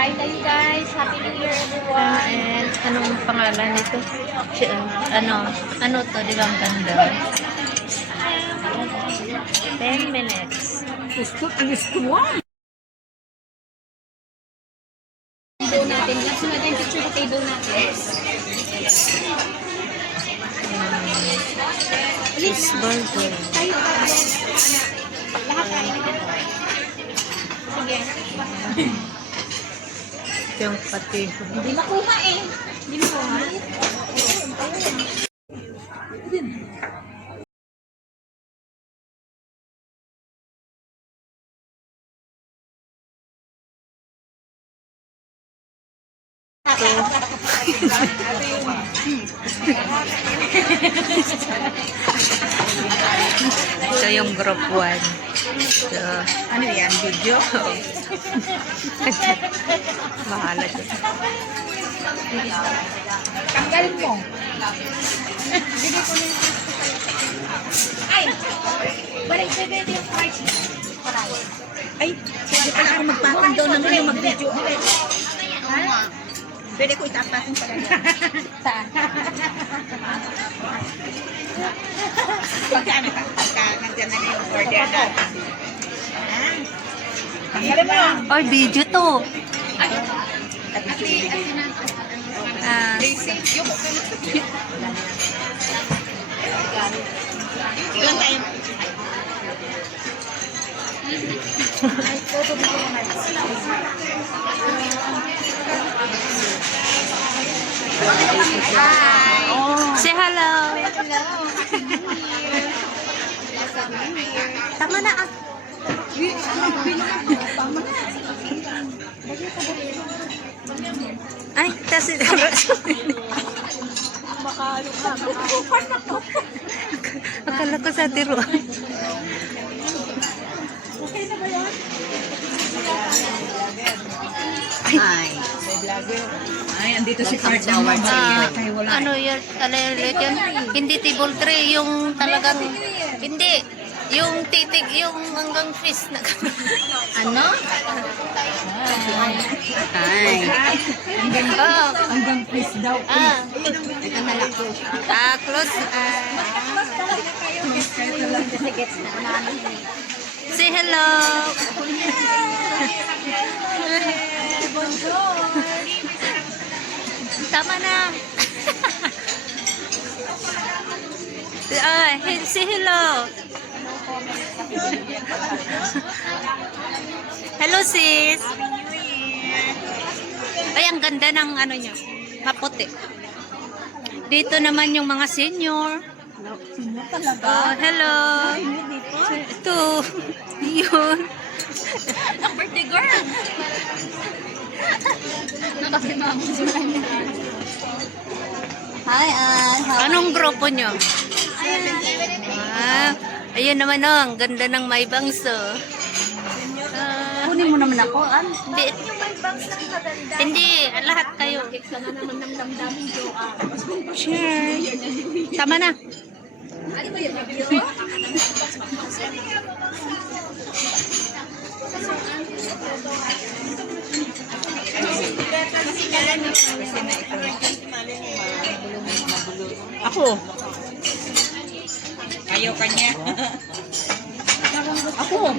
Bye tayo guys. Happy New Year everyone. And anong pangalan nito? Ano to, di ba ang ganda? 10 minutes. Table natin. Last na natin picture sa table natin. This burger. Tayo pa. Lahat tayo. Sige. Ito yung pati. Hindi makuha eh. Hindi makuha. Ito yung group 1. So, Ano yan? Video? mahala dyan. Tanggal mo. Ay! Balay, pwede yung price. Ay, pwede pala ako magpatong daw ng ano mag-video. Pwede ko itapatong pala yan. Pagka nandiyan na yung order natin. Tanggalin mo. Ay, video to. Ilan tayo? Say hello. Tama na ah. Ay, kasi akala ko sa tiro. Ay, andito si partner mo. Ano yun? Ano yun? Hindi table tray, yung talagang, hindi. Yung titig, yung hanggang fish na Ano? Ay. Hanggang please daw. Ito na lang. Close. Say hello. Tama na. Say hello. Hello sis. Ay, ang ganda ng ano nyo. Maputi. Dito naman yung mga senior. Oh, hello. Ito. Yun. Ang birthday girl! Nakasimama sila niya. Hi, Ann. Anong grupo nyo? Ayun naman oh, ang ganda ng may bangso. Kunin mo naman ako, An. Hindi. Hindi, lahat kayo. Ika nga naman ng damdamin, Joanne. Sure. Tama na. Ano ba yung video? Ako. Ayaw kanya. Ako.